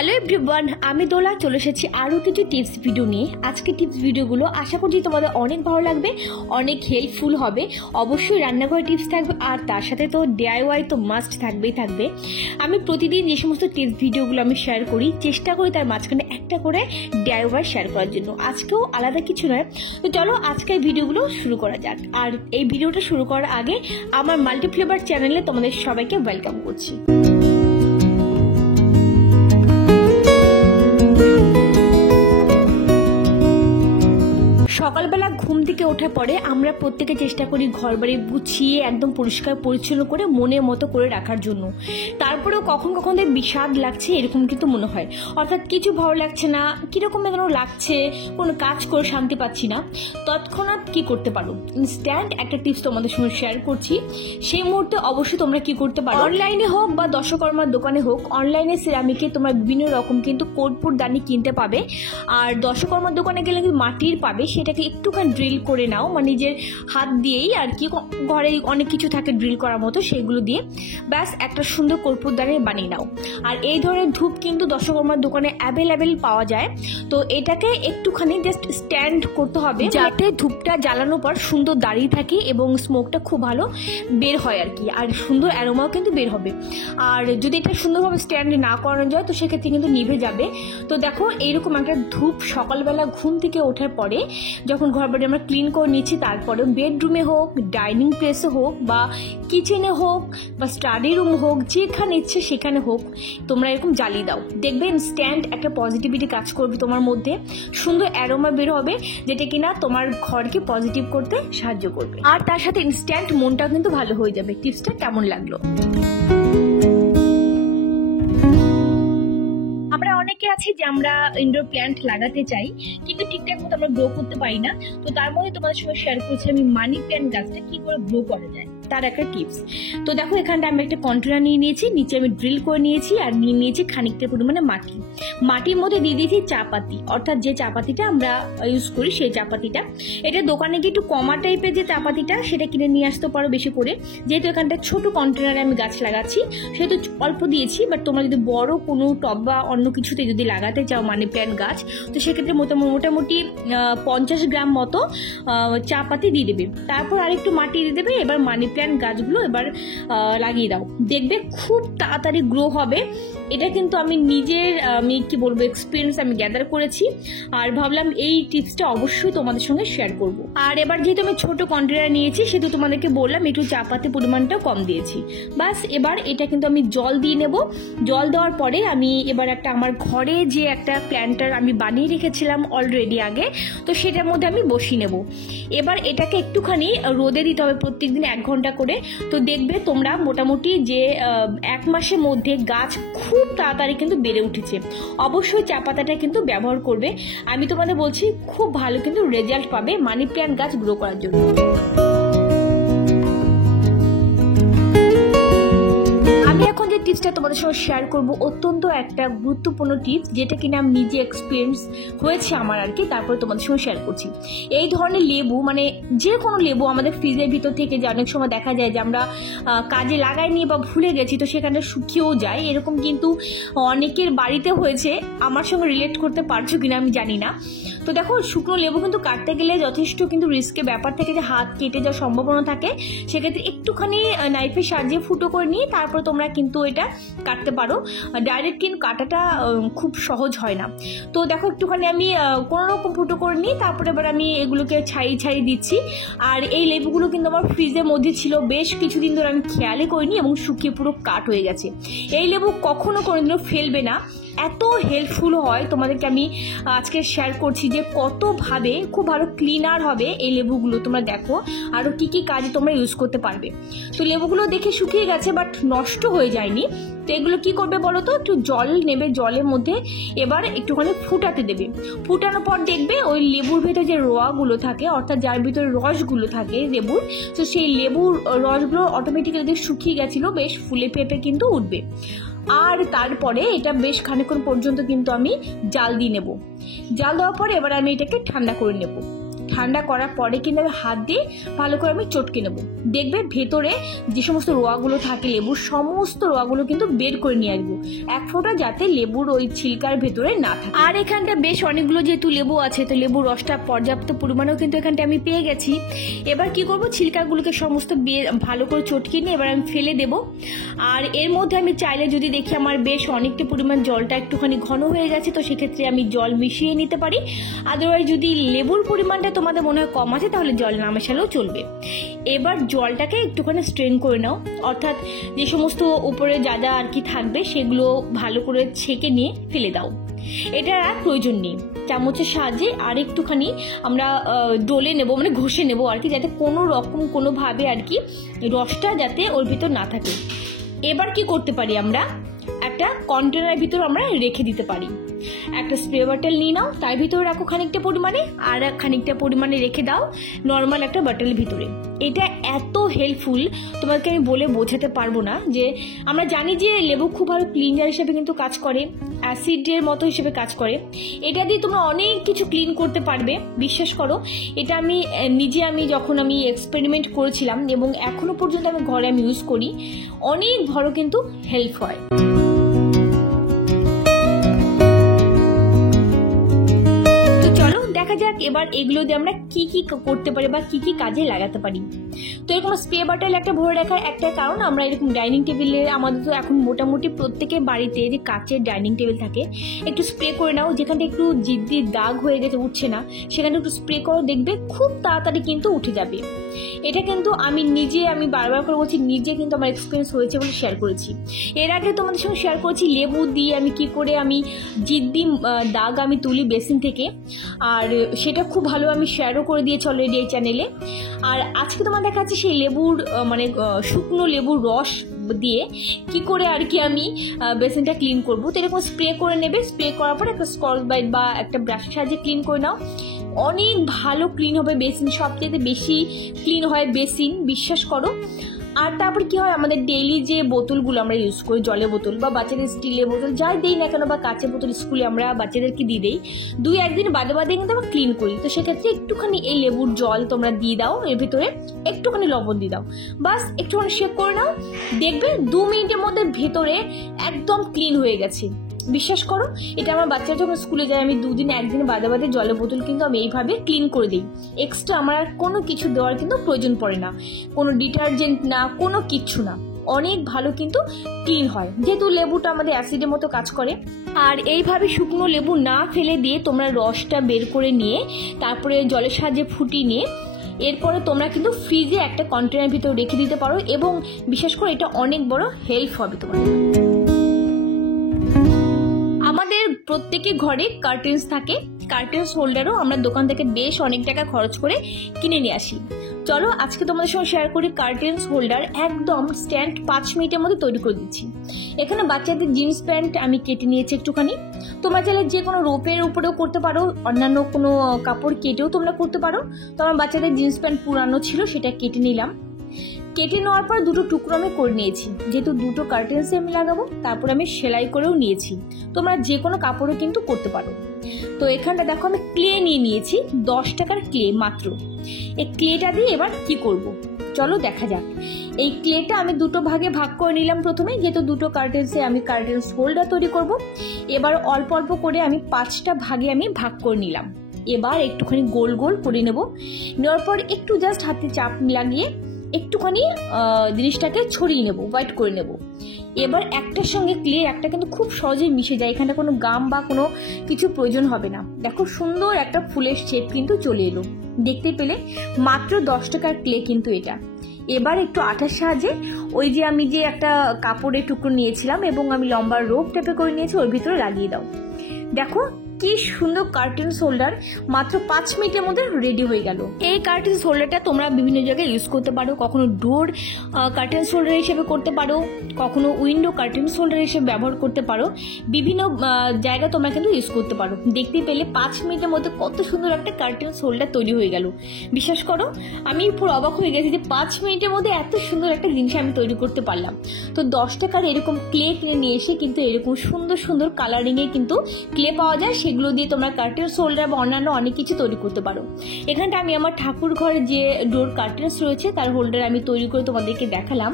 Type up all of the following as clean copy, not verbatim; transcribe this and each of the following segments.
Hello everyone, আমি দোলা চলে এসেছি আরও কিছু টিপস ভিডিও নিয়ে। আজকে টিপস ভিডিওগুলো আশা করছি তোমাদের অনেক ভালো লাগবে, অনেক হেল্পফুল হবে। অবশ্যই রান্নাঘরের টিপস থাকবে আর তার সাথে তো DIY তো মাস্ট থাকবেই থাকবে। আমি প্রতিদিন যে সমস্ত টিপস ভিডিওগুলো আমি শেয়ার করি, চেষ্টা করি তার মাঝখানে একটা করে DIY শেয়ার করার জন্য। আজকেও আলাদা কিছু নয়। তো চলো আজকের ভিডিওগুলো শুরু করা যাক। আর এই ভিডিওটা শুরু করার আগে আমার মাল্টিফ্লেভার চ্যানেলে তোমাদের সবাইকে ওয়েলকাম করছি। সকালবেলা ঘুম থেকে ওঠার পরে আমরা প্রত্যেকে চেষ্টা করি ঘর বাড়ি গুছিয়ে একদম পরিষ্কার পরিচ্ছন্ন করে মনের মতো করে রাখার জন্য। তারপরেও কখন কখন বিষাদ লাগছে এরকম কিন্তু মনে হয়, অর্থাৎ কিছু ভালো লাগছে না, কিরকম যেন লাগছে, কোনো কাজ করে শান্তি পাচ্ছি না। তৎক্ষণাৎ কি করতে পারো, ইনস্ট্যান্ট একটা টিপস তোমাদের সঙ্গে শেয়ার করছি। সেই মুহূর্তে অবশ্যই তোমরা কি করতে পারো, অনলাইনে হোক বা দশকর্মার দোকানে হোক, অনলাইনে সিরামিকে তোমরা বিভিন্ন রকম কিন্তু কর্পূরদানি কিনতে পাবে। আর দশকর্মার দোকানে গেলে কিন্তু মাটির পাবে, সেটাকে একটুখানি ড্রিল করে নাও, মানে নিজের হাত দিয়েই আর কি, ঘরে অনেক কিছু থাকে ড্রিল করার মতো, সেগুলো দিয়ে ব্যাস একটা সুন্দর কর্পূরদানি বানিয়ে নাও। আর এই ধরনের ধূপ কিন্তু দশকর্মার দোকানে অ্যাভেলেবেল পাওয়া যায়। তো এটাকে একটুখানি জাস্ট স্ট্যান্ড করতে হবে যাতে ধূপটা জ্বালানোর পর সুন্দর দাঁড়িয়ে থাকে এবং স্মোকটা খুব ভালো বের হয় আর কি, আর সুন্দর অ্যারোমাও কিন্তু বের হবে। আর যদি এটা সুন্দরভাবে স্ট্যান্ড না করানো যায় তো সেক্ষেত্রে কিন্তু নিভে যাবে। তো দেখো এইরকম একটা ধূপ সকালবেলা ঘুম থেকে ওঠার পরে যখন ঘর বাড়ি আমরা ক্লিন করে নিচ্ছি, তারপরে বেডরুমে হোক, ডাইনিং প্লেসে হোক, বা কিচেনে হোক, বা স্টাডি রুম হোক, যেখানে ইচ্ছে সেখানে হোক, তোমরা এরকম জ্বালিয়ে দাও। দেখবে ইনস্ট্যান্ট একটা পজিটিভিটি কাজ করবে তোমার মধ্যে, সুন্দর অ্যারোমা বের হবে, যেটা কিনা তোমার ঘরকে পজিটিভ করতে সাহায্য করবে। আর তার সাথে ইনস্ট্যান্ট মনটাও কিন্তু ভালো হয়ে যাবে। টিপসটা কেমন লাগলো? আমরা অনেকে আছি যে আমরা ইনডোর প্ল্যান্ট লাগাতে চাই, কিন্তু ঠিকঠাক মতো আমরা গ্রো করতে পারি না। তো তার মধ্যে তোমাদের সঙ্গে শেয়ার করছি আমি মানি প্ল্যান্ট গাছটা কি করে গ্রো করা যায় তার একটা টিপস। তো দেখো এখানটা আমি একটা কন্টেনার নিয়ে নিয়েছি, নিচে আমি ড্রিল করে নিয়েছি, আর নিয়ে নিয়েছি খানিকটা পরিমাণে মাটি। মাটির মধ্যে দিয়ে দিয়েছি চা পাতি, অর্থাৎ যে চা পাতিটা আমরা ইউজ করি সেই চা পাতিটা। এটা দোকানে গিয়ে একটু কমা টাইপের যে চা পাতিটা, সেটা কিনে নিয়ে আসতে পারো বেশি করে। যেহেতু এখানটা ছোট কন্টেনারে আমি গাছ লাগাচ্ছি সেহেতু অল্প দিয়েছি, বাট তোমরা যদি বড় কোনো টব বা অন্য কিছুতে যদি লাগাতে চাও মানি প্ল্যান্ট গাছ, তো সেক্ষেত্রে মোটামুটি 50 গ্রাম মতো চা পাতি দিয়ে দেবে। তারপর আরেকটু মাটি দিয়ে দেবে। এবার মানি প্ল্যান্ট গাছগুলো এবার লাগিয়ে দাও, দেখবে খুব তাড়াতাড়ি গ্রো হবে। এটা কিন্তু আমি নিজের এক্সপিরিয়েন্স আমি গ্যাদার করেছি, আর ভাবলাম এই টিপসটা অবশ্যই তোমাদের সঙ্গে শেয়ার করব। আর এবার যেহেতু আমি ছোট কন্টেনার নিয়েছি সেহেতু তোমাদেরকে বললাম একটু চা পাতির পরিমাণটাও কম দিয়েছি। বাস এবার এটা কিন্তু আমি জল দিয়ে নেব। জল দেওয়ার পরে আমি এবার একটা আমার ঘরে যে একটা প্ল্যান্টার আমি বানিয়ে রেখেছিলাম অলরেডি আগে, তো সেটার মধ্যে আমি বসিয়ে নেব। এবার এটাকে একটুখানি রোদে দিতে হবে প্রত্যেকদিন 1 ঘন্টা করে। তো দেখবে তোমরা মোটামুটি যে 1 মাসের মধ্যে গাছ খুব তাড়াতাড়ি কিন্তু বেড়ে উঠেছে। অবশ্যই চা পাতাটা কিন্তু ব্যবহার করবে, আমি তোমাদের বলছি খুব ভালো কিন্তু রেজাল্ট পাবে মানি প্ল্যান্ট গাছ গ্রো করার জন্য। টিপসটা তোমাদের সঙ্গে শেয়ার করবো, অত্যন্ত একটা গুরুত্বপূর্ণ টিপস, যেটা কিনা আমি নিজে এক্সপিরিয়েন্স হয়েছে আমার আর কি, তারপরে তোমাদের সঙ্গে শেয়ার করছি। এই ধরনের লেবু, মানে যে কোনো লেবু আমাদের ফ্রিজের ভিতর থেকে যে অনেক সময় দেখা যায় যে আমরা কাজে লাগাইনি বা ভুলে গেছি, তো সেখানে শুকিয়েও যায়, এরকম কিন্তু অনেকের বাড়িতে হয়েছে। আমার সঙ্গে রিলেট করতে পারছো কিনা আমি জানি না। তো দেখো শুকনো লেবু কিন্তু কাটতে গেলে যথেষ্ট কিন্তু রিস্কের ব্যাপার থেকে, যে হাত কেটে যাওয়ার সম্ভাবনা থাকে। সেক্ষেত্রে একটুখানি নাইফের সাহায্যে ফুটো করে নিয়ে তারপর তোমরা কিন্তু এটা কাটতে পারো। ডাইরেক্ট কিন্তু কাটাটা খুব সহজ হয় না। তো দেখো একটুখানি আমি কোনো রকম ফুটো করে নিই, তারপরে এবার আমি এগুলোকে ছাড়িয়ে দিচ্ছি। আর এই লেবুগুলো কিন্তু আমার ফ্রিজের মধ্যে ছিল বেশ কিছুদিন ধরে, আমি খেয়ালই করিনি এবং শুকিয়ে পুরো কাট হয়ে গেছে। এই লেবু কখনো কোনোদিনও ফেলবে না, এত হেল্পফুল হয়। তোমাদেরকে আমি আজকে শেয়ার করছি যে কতভাবে খুব ভালো ক্লিনার হবে এই লেবুগুলো। তোমরা দেখো আরও কি কি কাজে তোমরা ইউজ করতে পারবে। তো লেবুগুলো দেখে শুকিয়ে গেছে বাট নষ্ট হয়ে যায়নি। তো এগুলো কি করবে বলো তো, একটু জল নেবে, জলের মধ্যে এবার একটুখানি ফুটাতে দেবে। ফুটানোর পর দেখবে ওই লেবুর ভিতরে যে রোয়াগুলো থাকে, অর্থাৎ যার ভিতরে রসগুলো থাকে লেবুর, তো সেই লেবুর রসগুলো অটোমেটিক্যালি শুকিয়ে গেছিলো, বেশ ফুলে ফেপে কিন্তু উঠবে। আর তারপরে এটা বেশ খানিকক্ষণ পর্যন্ত কিন্তু আমি জাল দিয়ে নেব। জাল দেওয়ার পরে এবার আমি এটাকে ঠান্ডা করে নেব। ঠান্ডা করার পরে কিন্তু আমি হাত দিয়ে ভালো করে আমি চটকে নেবো। দেখবে ভেতরে যে সমস্ত রোয়াগুলো থাকে লেবুর, সমস্ত রোয়াগুলো কিন্তু বের করে নিয়ে আসবো, এক ফোঁটা যাতে লেবুর ওই ছিলকার ভেতরে না থাকে। আর এখানটা বেশ অনেকগুলো যেহেতু লেবু আছে, তো লেবুর রসটা পর্যাপ্ত পরিমাণেও কিন্তু এখানটা আমি পেয়ে গেছি। এবার কি করব, ছিলকাগুলোকে সমস্ত ভালো করে চটকে নিয়ে এবার আমি ফেলে দেব। আর এর মধ্যে আমি চাইলে যদি দেখি আমার বেশ অনেকটা পরিমাণ জলটা একটুখানি ঘন হয়ে গেছে, তো সেক্ষেত্রে আমি জল মিশিয়ে নিতে পারি। আদারওয়াইজ যদি লেবুর পরিমাণটা তোমাদের মনে হয় কম আছে তাহলে জল না মেশালেও চলবে। এবার জলটাকে একটুখানি স্ট্রেন করে নাও, অর্থাৎ যে সমস্ত উপরে যা যা আর কি থাকবে সেগুলো ভালো করে ছেঁকে নিয়ে ফেলে দাও। এটার আর প্রয়োজন নেই। চামচের সাহায্যে আর একটুখানি আমরা ডলে নেব, মানে ঘষে নেব আর কি, যাতে কোনো রকম কোনোভাবে আর কি রসটা যাতে ওর ভিতর না থাকে। এবার কি করতে পারি, আমরা একটা কন্টেনারের ভিতর আমরা রেখে দিতে পারি। একটা স্প্রে বটল নিয়ে নাও, তার ভিতরে রাখো খানিকটা পরিমাণে, আর খানিকটা পরিমাণে রেখে দাও নর্মাল একটা বটলের ভিতরে। এটা এত হেল্পফুল তোমাকে আমি বলে বোঝাতে পারবো না। যে আমরা জানি যে লেবু খুব ভালো ক্লিনার হিসেবে কিন্তু কাজ করে, অ্যাসিডের মতো হিসেবে কাজ করে। এটা দিয়ে তোমরা অনেক কিছু ক্লিন করতে পারবে, বিশ্বাস করো। এটা আমি নিজে যখন আমি এক্সপেরিমেন্ট করেছিলাম এবং এখনো পর্যন্ত আমি ঘরে আমি ইউজ করি, অনেক ভালো কিন্তু হেল্প হয়। দেখা যাক এবার এগুলো দিয়ে আমরা কি কি করতে পারি বা কি কি কাজে লাগাতে পারি। তো এরকম স্প্রে বটল একটা ভরে রাখার একটা কারণ, আমরা এরকম ডাইনিং টেবিলে, আমাদের তো এখন মোটামুটি প্রত্যেকের বাড়িতে যে কাচের ডাইনিং টেবিল থাকে, একটু স্প্রে করে নাও। যেখানটা একটু জিদ্দি দাগ হয়ে গেছে, উঠছে না, সেখানে একটু স্প্রে করো, দেখবে খুব তাড়াতাড়ি কিন্তু উঠে যাবে। এটা কিন্তু আমি বারবার করে বলছি, নিজে কিন্তু আমার এক্সপিরিয়েন্স হয়েছে বলে শেয়ার করেছি। এর আগে তোমাদের সঙ্গে শেয়ার করেছি লেবু দিয়ে আমি কি করে আমি জিদ্দি দাগ আমি তুলি বেসিন থেকে, আর সেটা খুব ভালো আমি শেয়ারও করে দিয়েছি অলরেডি এই চ্যানেলে। আর আজকে তোমার দেখা যাচ্ছে সেই লেবুর মানে শুকনো লেবুর রস দিয়ে কি করে আর কি আমি বেসিনটা ক্লিন করবো। তো এরকম স্প্রে করে নেবে, স্প্রে করার পর একটা স্কচ ব্রাইট বা একটা ব্রাশের সাহায্যে ক্লিন করে নাও। অনেক ভালো ক্লিন হবে বেসিন, সবচেয়ে বেশি ক্লিন হয় বেসিন, বিশ্বাস করো। আর তারপর কি হয়, আমাদের ডেইলি যে বোতলগুলো আমরা ইউজ করি, জলের বোতল বা বাচ্চাদের স্টিলের বোতল যাই দিই না কেন, বা কাঁচের বোতল স্কুলে আমরা বাচ্চাদেরকে দিয়ে দিই, 2-1 দিন বাদে বাদে কিন্তু আমরা ক্লিন করি। তো সেক্ষেত্রে একটুখানি এই লেবুর জল তোমরা দিয়ে দাও, এর ভিতরে একটুখানি লবণ দিয়ে দাও, বাস একটুখানি শেক করে নাও, দেখবে 2 মিনিটের মধ্যে ভেতরে একদম ক্লিন হয়ে গেছে। বিশ্বাস করো, এটা আমার বাচ্চারা যখন স্কুলে যায়, আমি 2 দিন 1 দিন বাদে বাদে জলের বোতল কিন্তু আমি এইভাবে ক্লিন করে দিই। এক্সট্রা আমার আর কোনো কিছু দেওয়ার কিন্তু প্রয়োজন পড়ে না, কোনো ডিটারজেন্ট না, কোনো কিচ্ছু না, অনেক ভালো কিন্তু ক্লিন হয়, যেহেতু লেবুটা আমাদের অ্যাসিডের মতো কাজ করে। আর এইভাবে শুকনো লেবু না ফেলে দিয়ে তোমরা রসটা বের করে নিয়ে তারপরে জলের সাহায্যে ফুটিয়ে নিয়ে এরপরে তোমরা কিন্তু ফ্রিজে একটা কন্টেনারের ভিতরে রেখে দিতে পারো, এবং বিশেষ করে এটা অনেক বড় হেল্প হবে তোমার। আমাদের প্রত্যেকের ঘরে কার্টেন্স থাকে, কার্টেন্স হোল্ডারও আমরা দোকান থেকে বেশ অনেক টাকা খরচ করে কিনে নিয়ে আসি। চলো আজকে তোমাদের সঙ্গে শেয়ার করি কার্টেন্স হোল্ডার একদম স্ট্যান্ড 5 মিনিটের মধ্যে তৈরি করে দিচ্ছি। এখানে বাচ্চাদের জিন্স প্যান্ট আমি কেটে নিয়েছি একটুখানি, তোমরা চাইলে যে কোনো রোপের উপরেও করতে পারো, অন্যান্য কোনো কাপড় কেটেও তোমরা করতে পারো। তো আমার বাচ্চাদের জিন্স প্যান্ট পুরানো ছিল, সেটা কেটে নিলাম। কেটে নেওয়ার পর 2টো টুকরো আমি করে নিয়েছি, যেহেতু 2টো কার্টেন্সে আমি লাগাবো। তারপর আমি সেলাই করেও নিয়েছি, তোমরা যে কোনো কাপড়ও কিন্তু করতে পারো। তো এখানটা দেখো আমি ক্লে নিয়ে নিয়েছি, 10 টাকার ক্লে মাত্র। এই ক্লেটা দিয়ে এবার কি করব চলো দেখা যাক। এই ক্লেটা আমি 2টো ভাগে ভাগ করে নিলাম প্রথমে, যেহেতু 2টো কার্টেন্সে আমি কার্টেন্স হোল্ডার তৈরি করব। এবার অল্প অল্প করে আমি 5টা ভাগে আমি ভাগ করে নিলাম। এবার একটুখানি গোল গোল করে নেব, নেওয়ার পর একটু জাস্ট হাতে চাপ লাগিয়ে একটুখানি জিনিসটাকে ছড়িয়ে নেব, হোয়াইট করে নেব। এবার একটার সঙ্গে ক্লে একটা কিন্তু খুব সহজেই মিশে যায়, এখানে কোনো গাম বা কোনো কিছু প্রয়োজন হবে না। দেখো সুন্দর একটা ফুলের শেপ কিন্তু চলে এলো, দেখতে পেলে মাত্র 10 টাকার ক্লে কিন্তু এটা। এবার একটু আঠার সাহায্যে ওই যে আমি যে একটা কাপড়ের টুকরো নিয়েছিলাম এবং আমি লম্বা রোপ টাইপের করে নিয়েছি, ওর ভিতরে লাগিয়ে দাও। দেখো কি সুন্দর কার্টেন্স হোল্ডার মাত্র 5 মিনিটের মধ্যে রেডি হয়ে গেল। এই কার্টেন্স হোল্ডারটা তোমরা বিভিন্ন জায়গায় ইউজ করতে পারো, কখনো ডোর কার্টেন্স হোল্ডার হিসেবে করতে পারো, কখনো উইন্ডো কার্টেন্স হোল্ডার হিসেবে ব্যবহার করতে পারো, বিভিন্ন জায়গায় তোমরা কিন্তু ইউজ করতে পারো। দেখতে পেলে 5 মিনিটের মধ্যে কত সুন্দর একটা কার্টেন্স হোল্ডার তৈরি হয়ে গেল। বিশ্বাস করো আমি পুরো অবাক হয়ে গেছি যে 5 মিনিটের মধ্যে এত সুন্দর একটা জিনিস আমি তৈরি করতে পারলাম। তো 10 টাকার এরকম ক্লে কিনে নিয়ে এসে কিন্তু এরকম সুন্দর সুন্দর কালারিংয়ে কিন্তু ক্লে পাওয়া যায়, সেগুলো দিয়ে তোমরা কার্টেন্স হোল্ডার বা অন্যান্য অনেক কিছু তৈরি করতে পারো। এখানটা আমি আমার ঠাকুর ঘরে যে ডোর কার্টেন্স রয়েছে তার হোল্ডার আমি তৈরি করে তোমাদেরকে দেখালাম।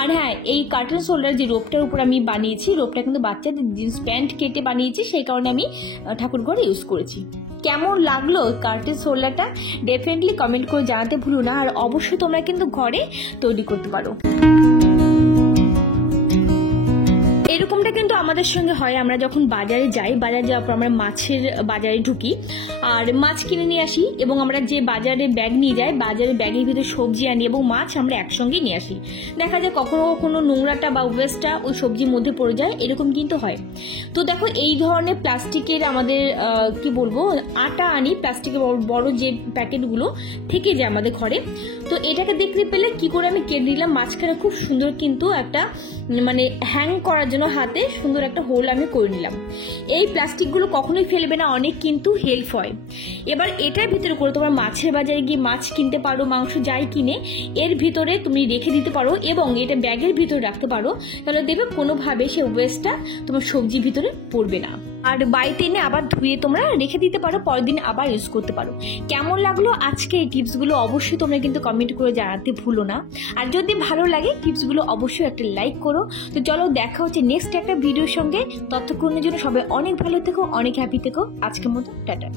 আর হ্যাঁ, এই কার্টেন্স হোল্ডার যে রোপটার উপর আমি বানিয়েছি, রোপটা কিন্তু বাচ্চাদের জিন্স প্যান্ট কেটে বানিয়েছি, সেই কারণে আমি ঠাকুর ঘরে ইউজ করেছি। কেমন লাগলো কার্টেন্স হোল্ডারটা ডেফিনেটলি কমেন্ট করে জানাতে ভুলো না। আর অবশ্যই তোমরা কিন্তু ঘরে তৈরি করতে পারো। এরকমটা কিন্তু আমাদের সঙ্গে হয়, আমরা যখন বাজারে যাই, বাজারে যাওয়ার পর আমরা মাছের বাজারে ঢুকি আর মাছ কিনে নিয়ে আসি, এবং আমরা যে বাজারে ব্যাগ নিয়ে যাই, বাজারে ব্যাগের ভিতরে সবজি আনি এবং মাছ আমরা একসঙ্গে নিয়ে আসি। দেখা যায় কখনো কখনো নোংরাটা বা ওয়েস্টটা ওই সবজির মধ্যে পড়ে যায়, এরকম কিন্তু হয়। তো দেখো এই ধরনের প্লাস্টিকের আমাদের কি বলবো আটা আনি, প্লাস্টিকের বড় যে প্যাকেটগুলো থেকে যায় আমাদের ঘরে। তো এটাকে দেখতে পেলে কি করে আমি কেটে দিলাম, মাঝখানে খুব সুন্দর কিন্তু একটা মানে হ্যাং করার জন্য হাতে সুন্দর একটা হোল আমি করে নিলাম। এই প্লাস্টিকগুলো কখনোই ফেলবে না, অনেক কিন্তু হেল্প হয়। এবার এটার ভিতরে করে তোমরা মাছের বাজারে গিয়ে মাছ কিনতে পারো, মাংস যাই কিনে এর ভিতরে তুমি রেখে দিতে পারো এবং এটা ব্যাগের ভিতরে রাখতে পারো। তাহলে দেখবে কোনোভাবে সে ওয়েস্টটা তোমার সবজির ভিতরে পড়বে না। আর বাড়িতে এনে আবার ধুয়ে তোমরা রেখে দিতে পারো, পরের দিন আবার ইউজ করতে পারো। কেমন লাগলো আজকে এই টিপসগুলো অবশ্যই তোমরা কিন্তু কমেন্ট করে জানাতে ভুলো না। আর যদি ভালো লাগে টিপসগুলো অবশ্যই একটা লাইক করো। তো চলো দেখা হচ্ছে নেক্সট একটা ভিডিওর সঙ্গে। ততক্ষণের জন্য সবাই অনেক ভালো থেকো, অনেক হ্যাপি থেকো। আজকের মতো টাটা।